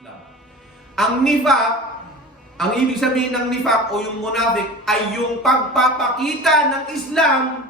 Islam. Ang nifaq, ang ibig sabihin ng nifaq o yung munafik ay yung pagpapakita ng Islam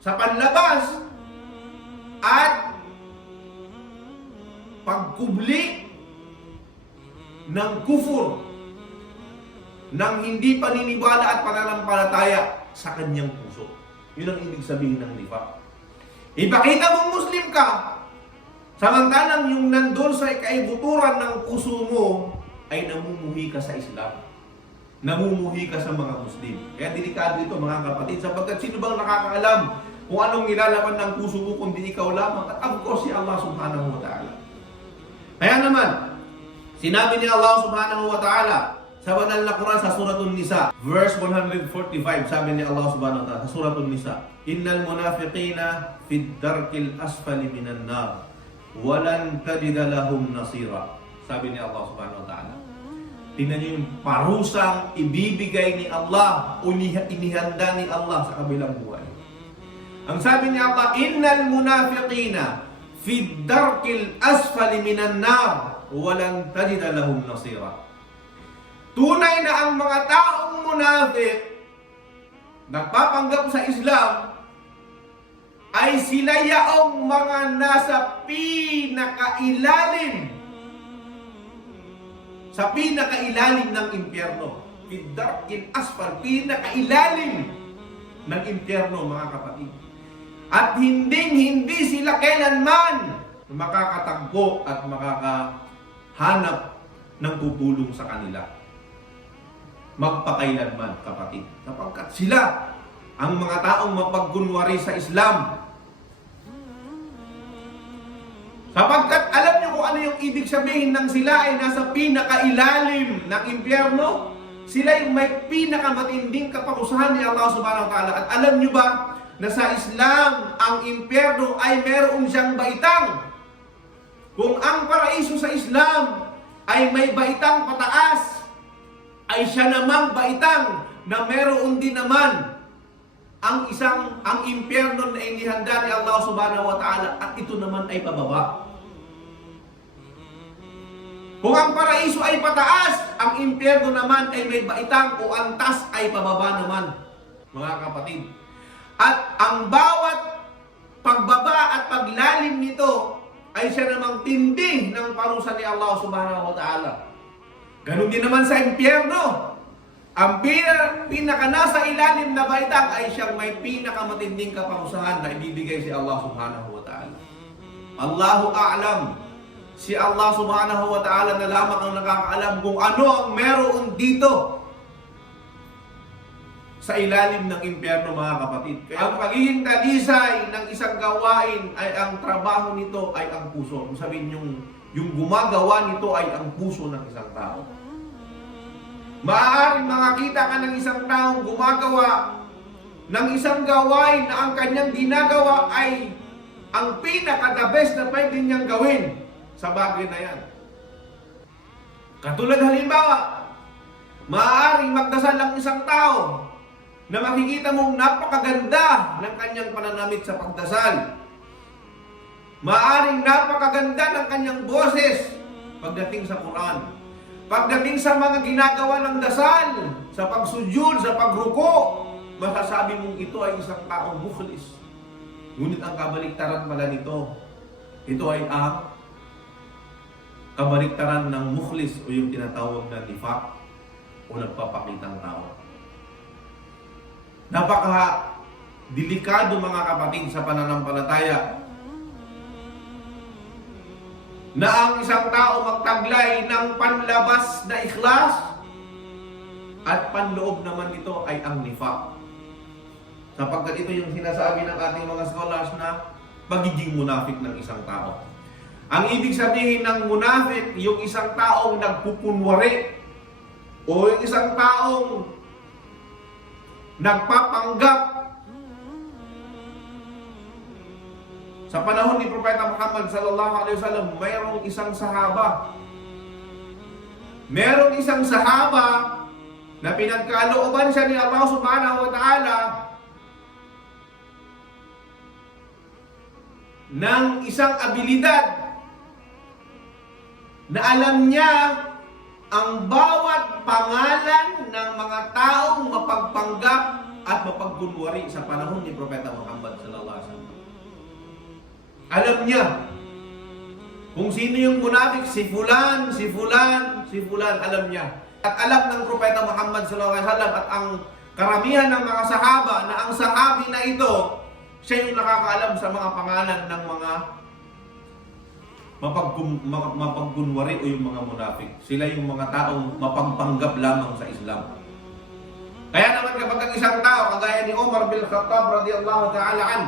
sa panlabas at pagkubli ng kufur, ng hindi paniniwala at pananampalataya sa kanyang puso. Yun ang ibig sabihin ng nifaq. Ipakita mong Muslim ka, samantalang yung nandun sa kaibuturan ng puso mo ay namumuhi ka sa Islam. Namumuhi ka sa mga Muslim. Kaya delikado ito mga kapatid, sapagkat sino bang nakakaalam kung anong nilalaman ng puso mo kundi ikaw lamang? At of course si Allah subhanahu wa ta'ala. Kaya naman, sinabi ni Allah subhanahu wa ta'ala sa banal na Quran sa Suratul Nisa, verse 145, sabi ni Allah subhanahu wa ta'ala sa Suratul Nisa, Innal munafiqina fid darkil asfali minan nar, walan tajida lahum nasira. Sabi ni Allah subhanahu wa ta'ala. Tingnan niyo yung parusang ibibigay ni Allah o inihanda ni Allah sa kabilang buhay. Ang sabi ni Allah, Innal munafiqina fid darkil asfali minan nar, walan tajida lahum nasira. Tunay na ang mga taong munafik nagpapanggap sa Islam ay sila yaong mga nasa pinakailalim ng impyerno. Darkin asfal, pinakailalim ng impyerno mga kapatid. At hindi sila kailanman makakatagpo at makakahanap ng tutulong sa kanila. Magpakailanman, kapatid. Sapagkat sila ang mga taong mapagkunwari sa Islam. Sapagkat alam niyo kung ano yung ibig sabihin ng sila ay nasa pinakailalim ng impyerno. Sila yung may pinakamatinding kapakusahan ni Allah subhanahu wa ta'ala. At alam niyo ba na sa Islam ang impyerno ay meron siyang baitang? Kung ang paraiso sa Islam ay may baitang pataas, ay siya namang baitang na meron din naman ang impyerno na inihanda ni Allah subhanahu wa ta'ala, at ito naman ay pababa. Kung ang paraiso ay pataas, ang impyerno naman ay may baitang o antas ay pababa naman, mga kapatid. At ang bawat pagbaba at paglalim nito ay siya namang tindi ng parusa ni Allah subhanahu wa ta'ala. Ganon din naman sa impyerno. Ang pinaka nasa ilalim na baitang ay siyang may pinakamatinding kaparusahan na ibibigay si Allah subhanahu wa ta'ala. Allahu a'lam. Si Allah subhanahu wa ta'ala na lamang ang nakakaalam kung ano ang meron dito sa ilalim ng impyerno mga kapatid. Kaya ang pagiging talisay ng isang gawain ay ang trabaho nito ay ang puso. Kung sabihin yung gumagawa nito ay ang puso ng isang tao. Maaaring makakita ka ng isang taong gumagawa ng isang gawain na ang kanyang ginagawa ay ang pinaka-the best na pwede niyang gawin sa bagay na yan. Katulad halimbawa, maaaring magdasal ang isang tao na makikita mong napakaganda ng kanyang pananamit sa pagdasal. Maaaring napakaganda ng kanyang boses pagdating sa Quran. Pagdating sa mga ginagawa ng dasal, sa pagsujud, sa pagruko, masasabi mong ito ay isang taong mukhlis. Ngunit ang kabaliktaran pala nito, ito ay ang kabaliktaran ng mukhlis o yung tinatawag na nifaq o nagpapakitang tao. Napaka-delikado mga kapatid sa pananampalataya na ang isang tao magtaglay ng panlabas na ikhlas at panloob naman nito ay ang nifaq. Sapagkat ito yung sinasabi ng ating mga scholars na pagiging munafik ng isang tao. Ang ibig sabihin ng munafik, yung isang taong nagpupunwari o yung isang taong nagpapanggap. Sa panahon ni Propeta Muhammad sallallahu alaihi wasallam, mayroong isang sahaba. Merong isang sahaba na pinagkalooban siya ni Allah subhanahu wa ta'ala ng isang abilidad na alam niya ang bawat pangalan ng mga taong mapagpanggap at mapagkunwari sa panahon ni Propeta Muhammad sallallahu alaihi wasallam. Alam niya kung sino yung munafik, si fulan, si fulan, si fulan, alam niya. At alam ng Propeta Muhammad sallallahu alaihi wasallam at ang karamihan ng mga sahaba na ang sahabi na ito, siya yung nakakaalam sa mga pangalan ng mga mapagkunwari o yung mga munafik. Sila yung mga taong mapagpanggap lamang sa Islam. Kaya naman kapag ang isang tao, kagaya ni Umar bin Khattab radiyallahu ta'ala an,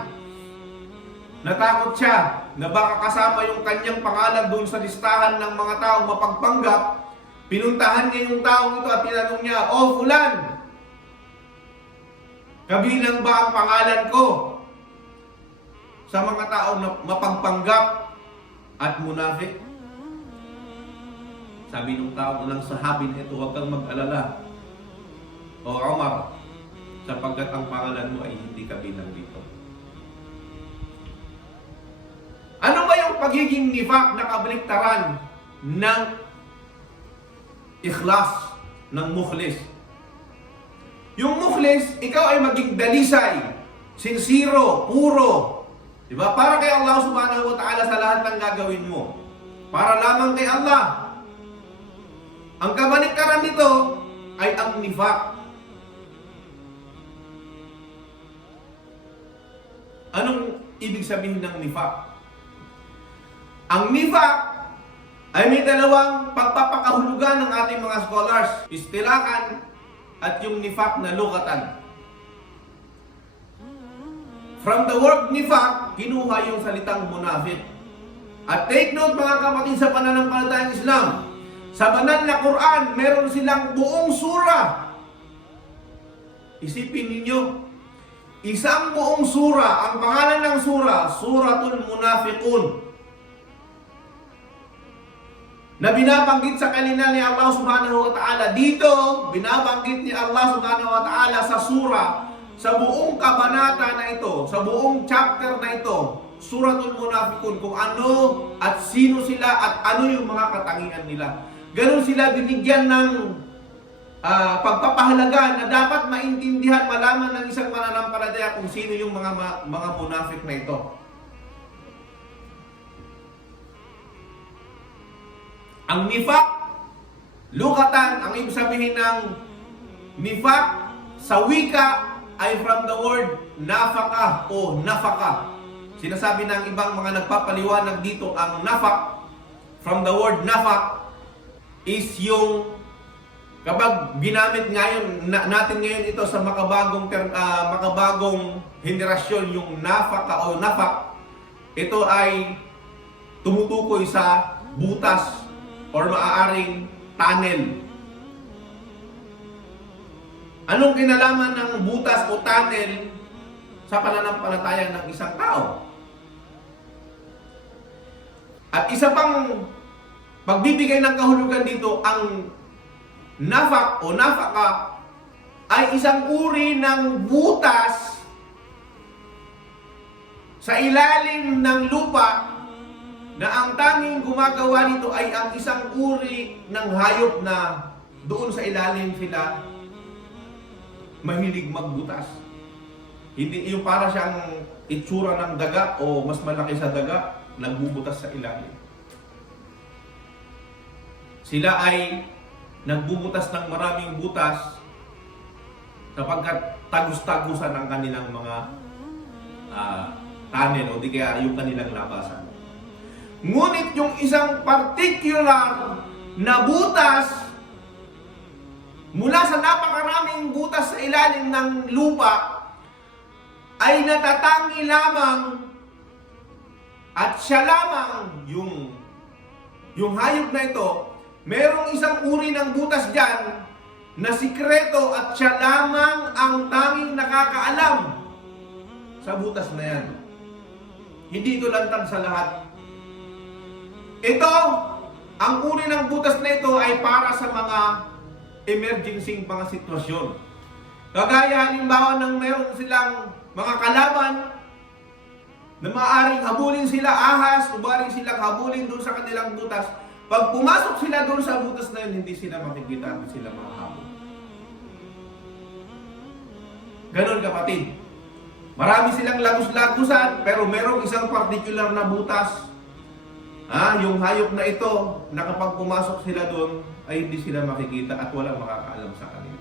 natakot siya na baka kasama yung kanyang pangalan doon sa listahan ng mga taong mapagpanggap, pinuntahan niya yung taong ito at tinanong niya, "O fulan, kabilang ba ang pangalan ko sa mga taong mapagpanggap at munafik?" Sabi ng tao ng sahabi na ito, "Huwag kang mag-alala, O Umar, sapagkat ang pangalan mo ay hindi kabilang dito." Ano ba yung pagiging nifaq na kabaliktaran ng ikhlas, ng mukhlis? Yung mukhlis, ikaw ay maging dalisay, sincero, puro. Diba? Para kay Allah subhanahu wa ta'ala sa lahat ng gagawin mo. Para lamang kay Allah. Ang kabaliktaran nito ay ang nifaq. Anong ibig sabihin ng nifaq? Ang nifaq ay may dalawang pagpapakahulugan ng ating mga scholars. Istilahan at yung nifaq na lugatan. From the word nifaq, kinuha yung salitang munafik. At take note mga kapatid sa pananampalatayang Islam, sa banal na Quran, meron silang buong sura. Isipin ninyo, isang buong sura, ang pangalan ng sura, Suratul Munafiqun, na binabanggit sa kanila ni Allah subhanahu wa ta'ala. Dito, binabanggit ni Allah subhanahu wa ta'ala sa sura, sa buong kabanata na ito, sa buong chapter na ito, Suratul Munafiqun, kung ano at sino sila at ano yung mga katangian nila. Ganun sila binigyan ng pagpapahalaga na dapat maintindihan, malaman ng isang mananampalataya kung sino yung mga munafik na ito. Ang nifaq, lugatan, ang ibig sabihin ng nifaq sa wika ay from the word nafaka o nafaka. Sinasabi ng ibang mga nagpapaliwanag dito, ang nafaq, from the word nafaq, is yung kapag ginamit ngayon natin ngayon ito sa makabagong henerasyon, yung nafaka o nafaq, ito ay tumutukoy sa butas or maaaring tunnel. Anong kinalaman ng butas o tunnel sa pananampalataya ng isang tao? At isa pang pagbibigay ng kahulugan dito, ang nafaq o nafaka ay isang uri ng butas sa ilalim ng lupa na ang tanging gumagawa nito ay ang isang uri ng hayop na doon sa ilalim sila mahilig magbutas. Hindi yung para siyang itsura ng daga o mas malaki sa daga, nagbubutas sa ilalim. Sila ay nagbubutas ng maraming butas sapagkat tagus-tagusan ang kanilang mga tunnel o di kaya yung kanilang labasan. Ngunit yung isang particular na butas mula sa napakaraming butas sa ilalim ng lupa ay natatangi lamang at siya lamang yung hayop na ito. Merong isang uri ng butas dyan na sikreto at siya lamang ang tanging nakakaalam sa butas na yan. Hindi ito lantad sa lahat. Ito, ang uri ng butas na ito ay para sa mga emergency mga sitwasyon. Kagaya halimbawa ng meron silang mga kalaban na maaaring habulin sila ahas, ubaring silang habulin doon sa kanilang butas. Pag pumasok sila doon sa butas na yun, hindi sila makikita, hindi sila makahabol. Ganon kapatid. Marami silang lagos-lagusan, pero merong isang particular na butas. Yung hayop na ito, na kapag pumasok sila doon, ay hindi sila makikita at walang makakaalam sa kanila.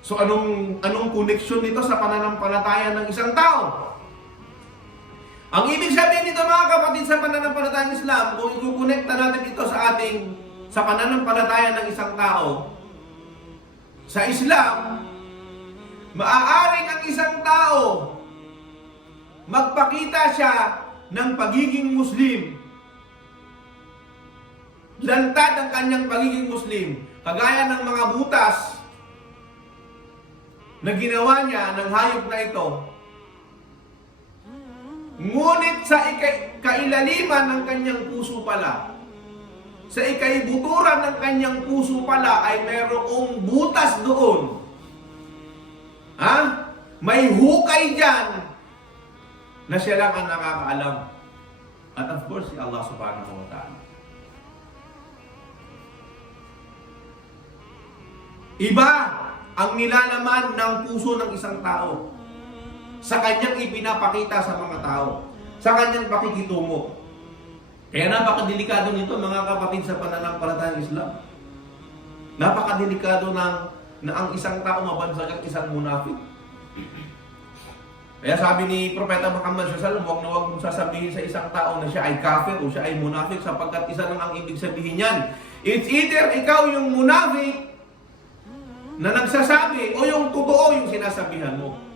So anong connection nito sa pananampalataya ng isang tao? Ang ibig sabihin nito mga kapatid sa pananampalataya ng Islam, kung ikukonekta natin ito sa pananampalataya ng isang tao, sa Islam, maaaring ang isang tao magpakita siya ng pagiging Muslim. Lantad ang kanyang pagiging Muslim, kagaya ng mga butas na ginawa niya ng hayop na ito. Ngunit sa kailaliman ng kanyang puso pala, sa ikaibuturan ng kanyang puso pala ay mayroong butas doon. May hukay dyan na siya lang ang nakakaalam. At of course, si Allah subhanahu wa ta'ala. Iba ang nilalaman ng puso ng isang tao sa kanyang ipinapakita sa mga tao, sa kanyang pakikitungo. Kaya napakadelikado nito mga kapatid sa pananampalataya ng Islam. Napakadelikado na ang isang tao mabansag ang isang munafik. Kaya sabi ni Propeta Muhammad SAW, huwag na huwag mong sasabihin sa isang tao na siya ay kafir o siya ay munafik sapagkat isa lang ang ibig sabihin niyan. It's either ikaw yung munafik na nagsasabi o yung totoo yung sinasabihan mo.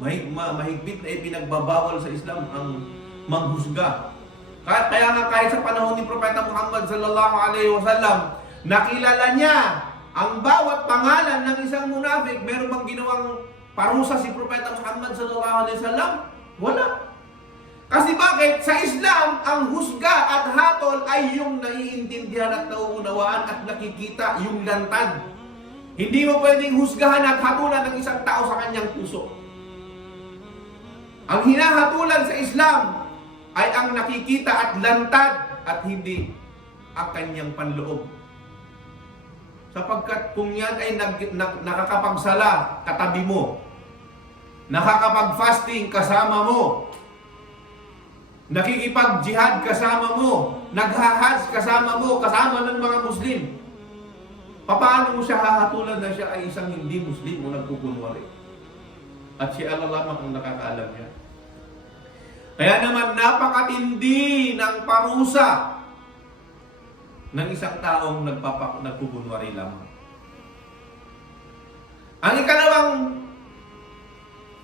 Mahigpit na ipinagbabawal sa Islam ang manghusga. Kaya nga kahit sa panahon ni Propeta Muhammad sallallahu alaihi wasallam, nakilala niya ang bawat pangalan ng isang munafik. Meron bang ginawang parusa si Propeta Muhammad sallallahu alaihi wasallam? Wala. Kasi bakit? Sa Islam, ang husga at hatol ay yung naiintindihan at nauunawaan at nakikita yung lantad. Hindi mo pwedeng husgahan at hatulan ng isang tao sa kanyang puso. Ang hinahatulan sa Islam ay ang nakikita at lantad at hindi ang kanyang panloob. Sapagkat kung yan ay nakakapagsala katabi mo, nakakapag-fasting kasama mo, nakikipag-jihad kasama mo, naghahaj kasama mo, kasama ng mga Muslim, paano mo siya hahatulan na siya ay isang hindi Muslim o nagkukunwari? At siya lamang ang nakakaalam niya. Kaya naman napakatindi ng parusa ng isang taong nagkukunwari lamang. Ang ikalawang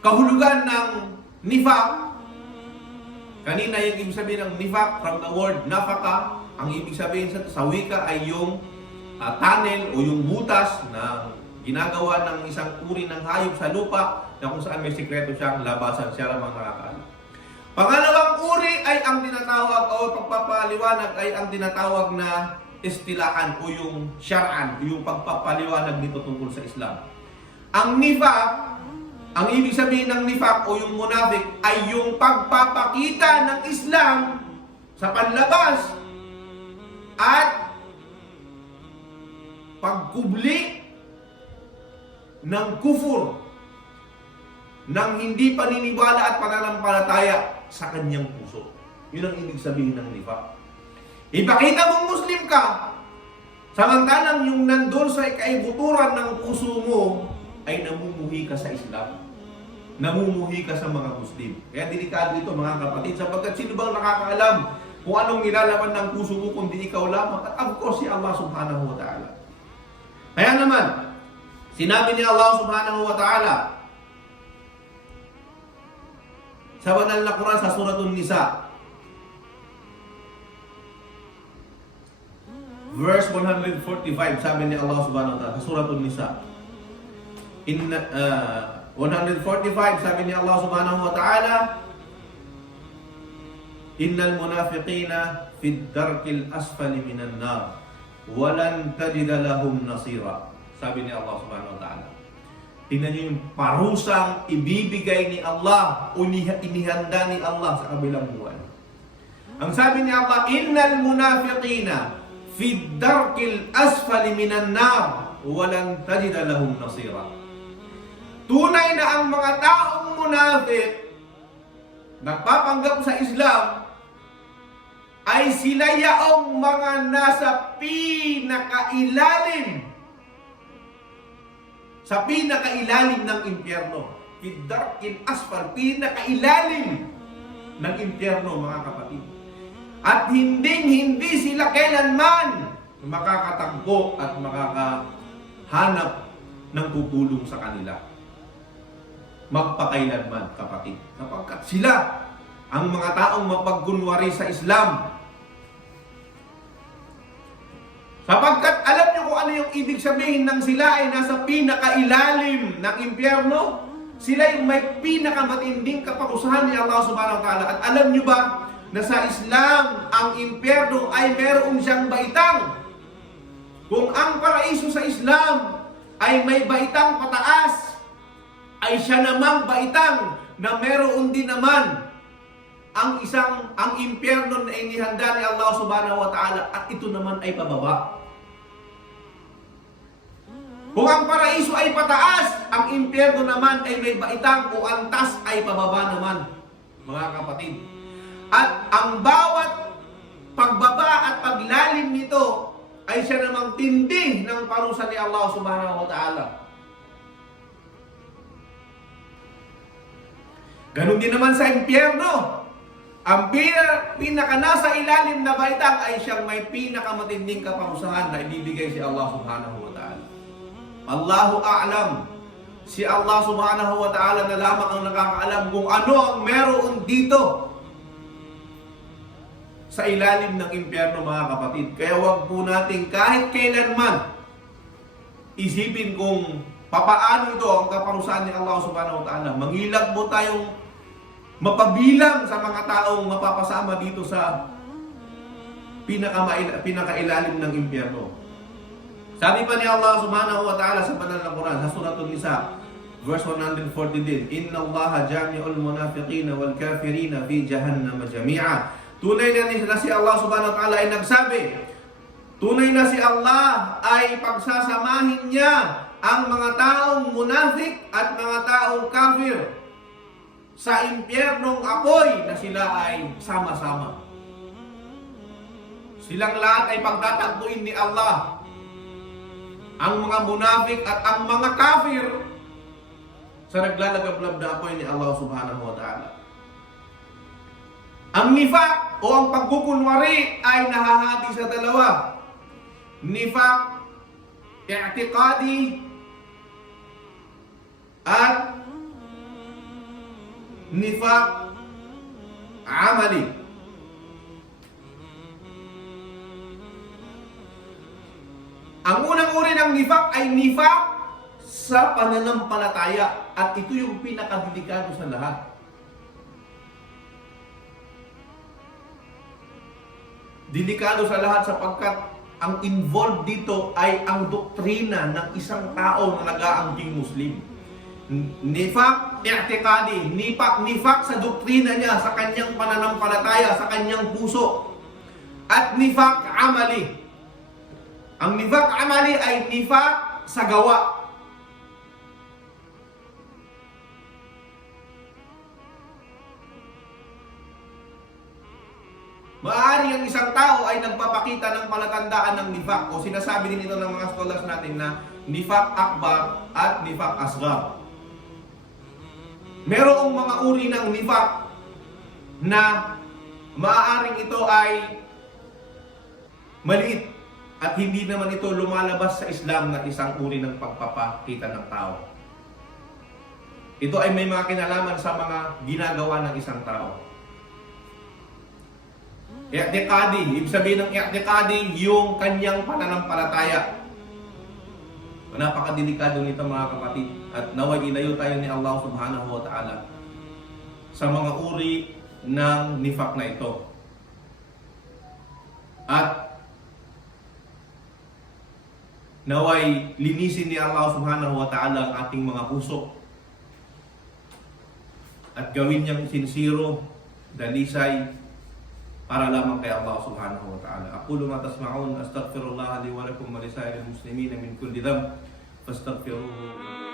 kahulugan ng nifaq, kanina yung ibig sabihin ng nifaq from the word nafaka, ang ibig sabihin sa wika ay yung tunnel o yung butas na ginagawa ng isang uri ng hayop sa lupa na kung saan may sikreto siyang labasan, siya lamang nakakaalam. Pangalawang uri ay ang tinatawag o pagpapaliwanag ay ang tinatawag na istilahan o yung syar'an, yung pagpapaliwanag nito tungkol sa Islam. Ang nifaq, ang ibig sabihin ng nifaq o yung munafik ay yung pagpapakita ng Islam sa panlabas at pagkubli ng kufur, ng hindi paniniwala at pananampalataya sa kanyang puso. Yun ang ibig sabihin ng nifaq. Ipakita mong Muslim ka, samantalang yung nandun sa kaibuturan ng puso mo ay namumuhi ka sa Islam. Namumuhi ka sa mga Muslim. Kaya delikado ito mga kapatid, sapagkat sino bang nakakaalam kung anong nilalaman ng puso mo kundi ikaw lamang? At of course si Allah subhanahu wa ta'ala. Kaya naman, sinabi ni Allah subhanahu wa ta'ala sa banal na Quran sa Suratul Nisa, verse 145, sabi ni Allah subhanahu wa ta'ala sa Suratul Nisa, 145, sabi ni Allah subhanahu wa ta'ala, innal munafiqina fid darkil asfali minan nar walan tajida lahum nasira. Sabi ni Allah subhanahu wa ta'ala. Tingnan niyo yung parusang ibibigay ni Allah o inihanda ni Allah sa kabilang buwan. Ang sabi ni Allah, innal munafiqina fi darkil asfali minan nar walan tajida lahum nasira. Tunay na ang mga taong munafiq nagpapanggap sa Islam ay sila yaong mga nasa pinakailalim ng impyerno. Fi darkil asfal, pinakailalim ng impyerno, mga kapatid. At hindi sila kailanman makakatagpo at makakahanap ng tutulong sa kanila. Magpakailanman, kapatid. Sapagkat sila ang mga taong mapagkunwari sa Islam. Sapagkat alam niyo kung ano yung ibig sabihin ng sila ay nasa pinakailalim ng impyerno. Sila yung may pinakamatinding kapakusahan ni Allah subhanahu wa ta'ala. At alam niyo ba na sa Islam, ang impyerno ay meron siyang baitang. Kung ang paraiso sa Islam ay may baitang pataas, ay siya namang baitang na meron din naman ang impyerno na inihanda ni Allah subhanahu wa ta'ala, at ito naman ay pababa. Kung ang paraiso ay pataas, ang impyerno naman ay may baitang o antas ay pababa naman, mga kapatid. At ang bawat pagbaba at paglalim nito ay siya namang tindi ng parusa ni Allah subhanahu wa ta'ala. Ganon din naman sa impyerno. Ang pinaka nasa ilalim na baitang ay siyang may pinakamatinding kaparusahan na ibibigay si Allah subhanahu wa ta'ala. Allahu a'lam. Si Allah subhanahu wa ta'ala na lamang ang nakakaalam kung ano ang meron dito sa ilalim ng impyerno, mga kapatid. Kaya wag po natin kahit kailanman isipin kung papaano ito ang kaparusahan ni Allah subhanahu wa ta'ala. Mangilag mo tayong mapabilang sa mga taong mapapasama dito sa pinakailalim ng impyerno. Sabi pa ni Allah subhanahu wa ta'ala sa banal na Quran, sa Suratul Nisa, verse 140 din, Inna Allaha jami'ul munafiqina wal kafirina fi jahannam jami'a. Tunay na si Allah subhanahu wa ta'ala ay nagsabi, tunay na si Allah ay pagsasamahin niya ang mga taong munafik at mga taong kafir sa impyernong apoy na sila ay sama-sama. Silang lahat ay pagtatagpuin ni Allah. Ang mga munafik at ang mga kafir sa naglalagablab na apoy ni Allah subhanahu wa ta'ala. Ang nifaq o ang pagkukunwari ay nahahati sa dalawa. Nifaq i'tiqadi at nifaq amali. Ang unang uri ng nifaq ay nifaq sa pananampalataya, at ito yung pinakadelikado sa lahat. Delikado sa lahat sapagkat ang involved dito ay ang doktrina ng isang tao na nag-aangking Muslim. Nifaq i'tiqadi, nifaq sa doktrina niya, sa kanyang pananampalataya, sa kanyang puso. At nifaq amali. Ang nifaq amali ay nifaq sa gawa. Maaari ang isang tao ay nagpapakita ng palatandaan ng nifaq, o sinasabi din ito ng mga scholars natin na nifaq akbar at nifaq asghar. Merong mga uri ng nifaq na maaaring ito ay maliit at hindi naman ito lumalabas sa Islam na isang uri ng pagpapakita ng tao. Ito ay may mga kinalaman sa mga ginagawa ng isang tao. I'tiqadi, ibig sabihin ng i'tiqadi, yung kanyang pananampalataya. Napakadelikado nito, mga kapatid, at naway ilayo tayo ni Allah subhanahu wa ta'ala sa mga uri ng nifaq na ito. At naway linisin ni Allah subhanahu wa ta'ala ang ating mga puso at gawin niyang sincero, dalisay, para lamang kay Allah subhanahu wa ta'ala. Aqulu ma tasma'un, astaghfirullah li wa lakum wa li sa'iril muslimin min kulli dhanb fastaghfiruhu.